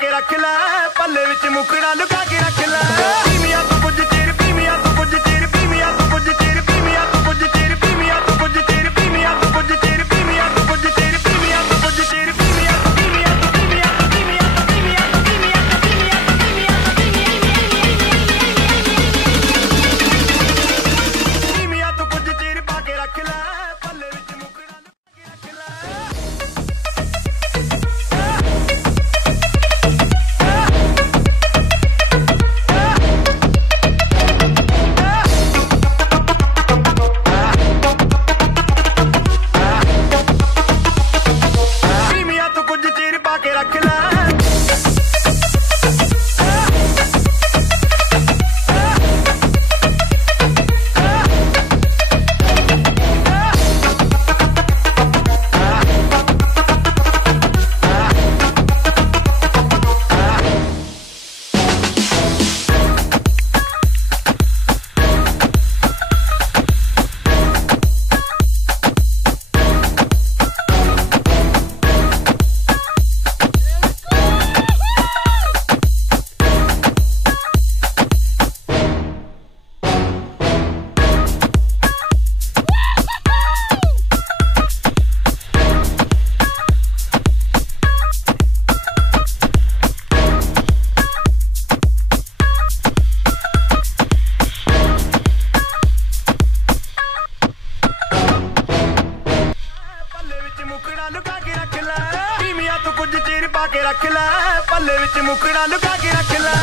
ਕੇ ਰੱਖ ਲੈ, ਪੱਲੇ ਵਿੱਚ ਮੁਕੜਾ ਲੁਕਾ ਕੇ ਰੱਖ ਲੈ। ਪੀਵੀਆਂ ਤੂੰ ਕੁਝ ਚਿਰ, ਪੀਵੀਆਂ ਤੂੰ ਕੁਝ ਚਿਰ, ਪੀਵੀਆਂ ਤੂੰ ਕੁਝ ਚਿਰ, ਪੀਵੀਆਂ ਤੂੰ ਕੁਝ ਚਿਰ, ਪੀਵੀਆਂ ਤੂੰ ਕੁਝ ਚਿਰ, ਪੀਵੀਆਂ ਤੂੰ ਕੁਝ ਚਿਰ, ਪੀਵੀਆਂ ਤੂੰ ਕੁਝ ਚਿਰ, ਪੀਵੀਆਂ ਤੂੰ ਕੁਝ ਚਿਰ, ਪੀਵੀਆਂ ਤੂੰ ਪੀਵੀਆਂ ਤੂੰ ਪੀਵੀਆਂ ਤੂੰ ਪੀਵੀਆਂ ਤੂੰ ਪੀਵੀਆਂ ਤੂੰ ਪੀਵੀਆਂ ਤੂੰ ਪੀਵੀਆਂ ਤੂੰ ਪੀਵੀਆਂ ਤੂੰ ਕੁਝ ਚਿਰ ਪਾ ਕੇ ਰੱਖ ਲੈ, ਪੱਲੇ ਵਿੱਚ ਮੁਕੜਾ ਲੁਕਾ ਕੇ ਰੱਖ ਲੈ। ਮੁਕੜਾ ਲੁਕਾ ਕੇ ਰੱਖ ਲੈ, ਪੀਵੀਆਂ ਤੂੰ ਕੁਝ ਚਿਰ ਪਾ ਕੇ ਰੱਖ ਲੈ, ਪੱਲੇ ਵਿੱਚ ਮੁਕੜਾ ਲੁਕਾ ਕੇ ਰੱਖ ਲੈ।